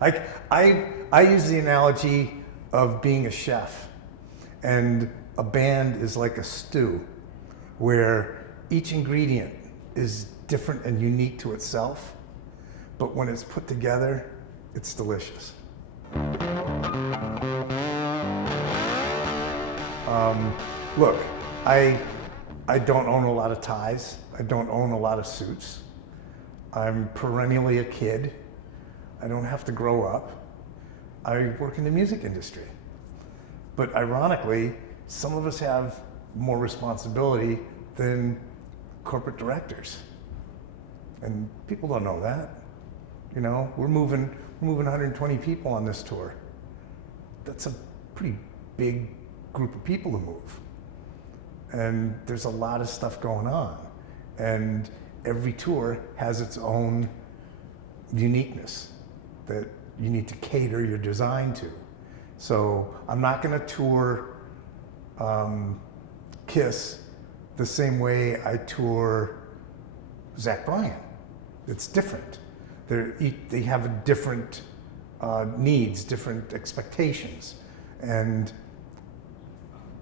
I use the analogy of being a chef, and a band is like a stew where each ingredient is different and unique to itself, but when it's put together, it's delicious. Look, I don't own a lot of ties. I don't own a lot of suits. I'm perennially a kid. I don't have to grow up. I work in the music industry. But ironically, some of us have more responsibility than corporate directors. And people don't know that. You know, we're moving 120 people on this tour. That's a pretty big group of people to move. And there's a lot of stuff going on. And every tour has its own uniqueness that you need to cater your design to. So I'm not going to tour Kiss the same way I tour Zach Bryan. It's different. They have different needs, different expectations, and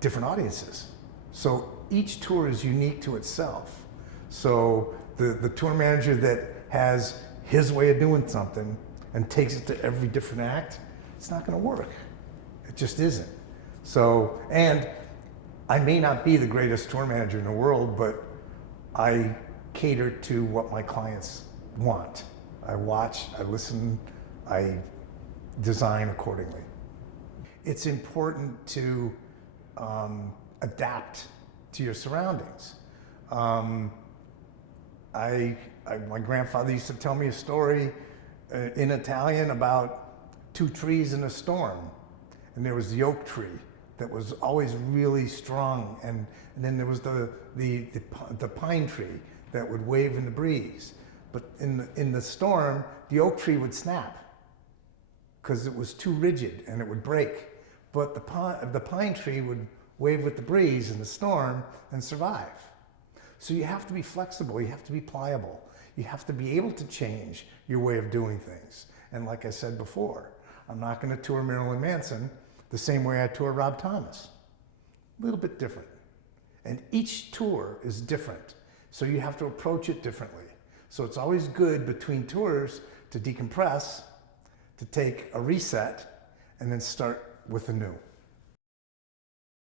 different audiences. So each tour is unique to itself. So the tour manager that has his way of doing something and takes it to every different act, it's not going to work. It just isn't. So, and I may not be the greatest tour manager in the world, but I cater to what my clients want. I watch, I listen, I design accordingly. It's important to adapt to your surroundings. My grandfather used to tell me a story in Italian about two trees in a storm. And there was the oak tree that was always really strong, and then there was the pine tree that would wave in the breeze. But in the storm, the oak tree would snap because it was too rigid and it would break. But the pine tree would wave with the breeze in the storm and survive. So you have to be flexible, you have to be pliable, you have to be able to change your way of doing things. And like I said before, I'm not going to tour Marilyn Manson the same way I tour Rob Thomas. A little bit different. And each tour is different, so you have to approach it differently. So it's always good between tours to decompress, to take a reset, and then start with the new.